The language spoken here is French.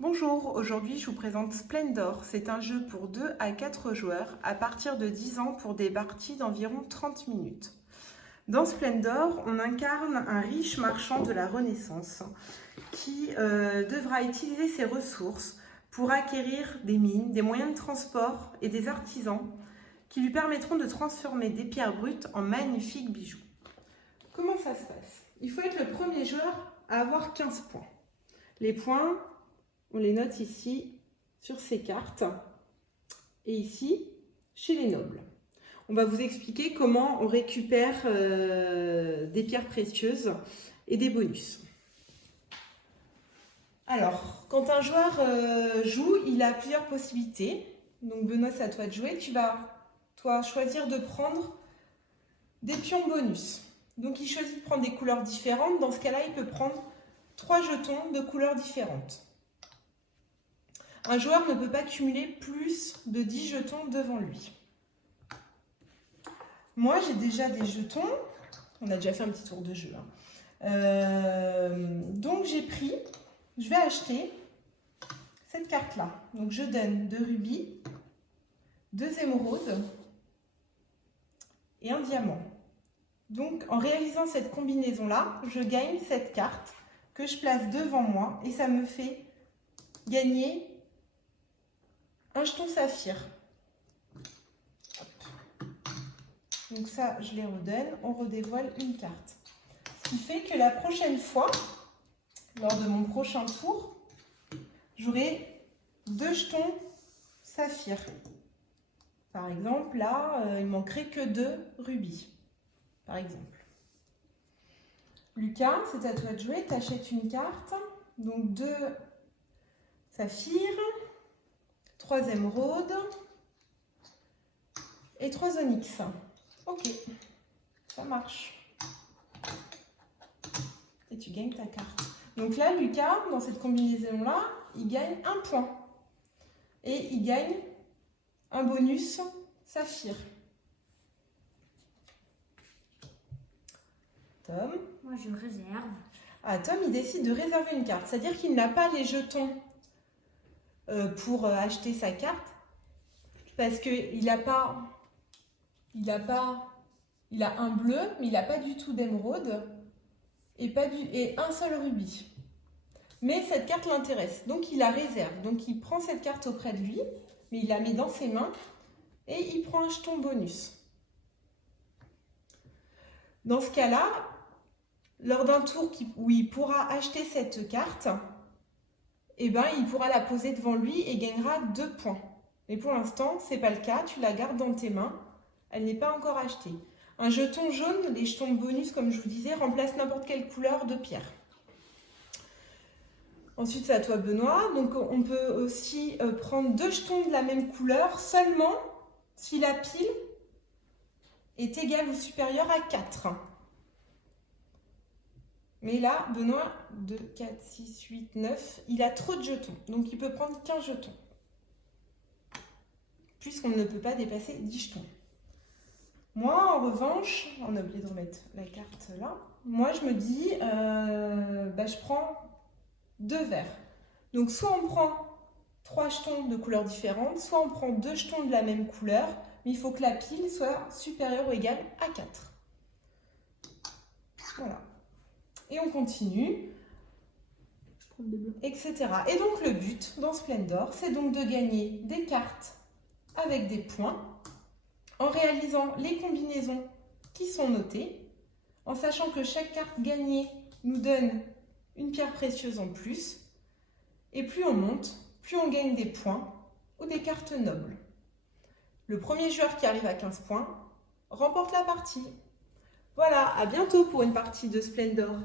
Bonjour, aujourd'hui je vous présente Splendor. C'est un jeu pour 2 à 4 joueurs à partir de 10 ans pour des parties d'environ 30 minutes. Dans Splendor, on incarne un riche marchand de la Renaissance qui devra utiliser ses ressources pour acquérir des mines, des moyens de transport et des artisans qui lui permettront de transformer des pierres brutes en magnifiques bijoux. Comment ça se passe? Il faut être le premier joueur à avoir 15 points. Les points, on les note ici sur ces cartes et ici chez les nobles. On va vous expliquer comment on récupère des pierres précieuses et des bonus. Alors, quand un joueur joue, il a plusieurs possibilités. Donc Benoît, c'est à toi de jouer. Tu vas, toi, choisir de prendre des pions bonus. Donc il choisit de prendre des couleurs différentes. Dans ce cas-là, il peut prendre 3 jetons de couleurs différentes. Un joueur ne peut pas cumuler plus de 10 jetons devant lui. Moi, j'ai déjà des jetons. On a déjà fait un petit tour de jeu. Donc, j'ai pris, je vais acheter cette carte-là. Donc, je donne 2 rubis, 2 émeraudes et un diamant. Donc, en réalisant cette combinaison-là, je gagne cette carte que je place devant moi et ça me fait gagner un jeton saphir. Donc ça, je les redonne. On redévoile une carte. Ce qui fait que la prochaine fois, lors de mon prochain tour, j'aurai 2 jetons saphir. Par exemple, là, il ne manquerait que 2 rubis. Par exemple. Lucas, c'est à toi de jouer. Tu achètes une carte. Donc 2 saphirs, 3 émeraudes et 3 onyx. Ok, ça marche. Et tu gagnes ta carte. Donc là, Lucas, dans cette combinaison-là, il gagne 1 point. Et il gagne un bonus saphir. Tom? Moi, je réserve. Ah, Tom, il décide de réserver une carte. C'est-à-dire qu'il n'a pas les jetons pour acheter sa carte. Parce qu'il a un bleu, mais il n'a pas du tout d'émeraude et un seul rubis. Mais cette carte l'intéresse, donc il la réserve. Donc il prend cette carte auprès de lui, mais il la met dans ses mains et il prend un jeton bonus. Dans ce cas-là, lors d'un tour où il pourra acheter cette carte, eh ben, il pourra la poser devant lui et gagnera 2 points. Mais pour l'instant, ce n'est pas le cas, tu la gardes dans tes mains. Elle n'est pas encore achetée. Un jeton jaune, les jetons bonus, comme je vous disais, remplacent n'importe quelle couleur de pierre. Ensuite, c'est à toi, Benoît. Donc, on peut aussi prendre 2 jetons de la même couleur, seulement si la pile est égale ou supérieure à 4. Mais là, Benoît, 2, 4, 6, 8, 9, il a trop de jetons. Donc, il peut prendre qu'un jeton. Puisqu'on ne peut pas dépasser 10 jetons. Moi, en revanche, on a oublié de remettre la carte là. Moi, je me dis, je prends 2 verts. Donc, soit on prend 3 jetons de couleurs différentes, soit on prend 2 jetons de la même couleur, mais il faut que la pile soit supérieure ou égale à 4. Voilà. Et on continue, etc. Et donc, le but dans Splendor, c'est donc de gagner des cartes avec des points, en réalisant les combinaisons qui sont notées, en sachant que chaque carte gagnée nous donne une pierre précieuse en plus, et plus on monte, plus on gagne des points ou des cartes nobles. Le premier joueur qui arrive à 15 points remporte la partie. Voilà, à bientôt pour une partie de Splendor.